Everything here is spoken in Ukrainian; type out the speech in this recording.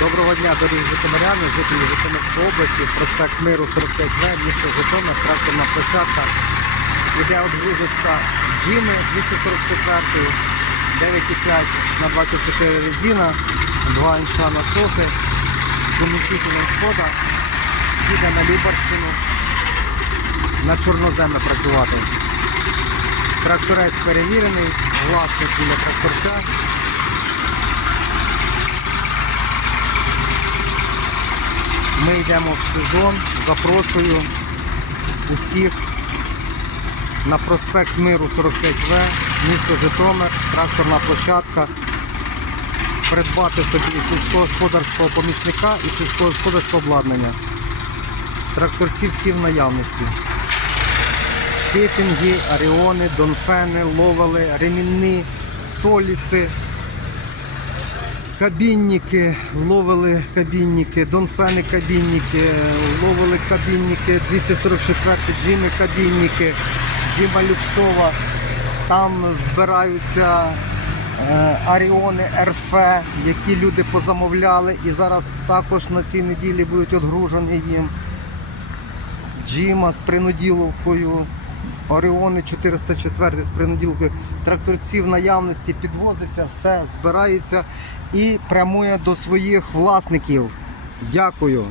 Доброго дня, дорогі житомиряни, жителі Житомирської області, проспект Миру 45В, місто Житомир, тракторна площадка. Іде відгрузочка Джими 244, 9,5 на 24 резина, 2 інша насоси, замічительна шкода, їде на Любарщину, на чорноземне працювати. Тракторець перевірений, власник біля тракторця. Ми йдемо в сезон. Запрошую усіх на проспект Миру 45В, місто Житомир, тракторна площадка. Придбати собі сільськогосподарського помічника і сільськогосподарського обладнання. Тракторці всі в наявності. Шефінги, аріони, донфени, ловели, ремінні, соліси, Кабінники, ловили кабінники, донфени кабінники, ловили кабінники, 244 джими кабінники, джима люксова. Там збираються е, аріони РФ, які люди позамовляли і зараз також на цій неділі будуть відгружені їм. Джима з принуділовкою, Оріони 404 з принуділкою, тракторці в наявності підвозиться, все збирається і прямує до своїх власників. Дякую.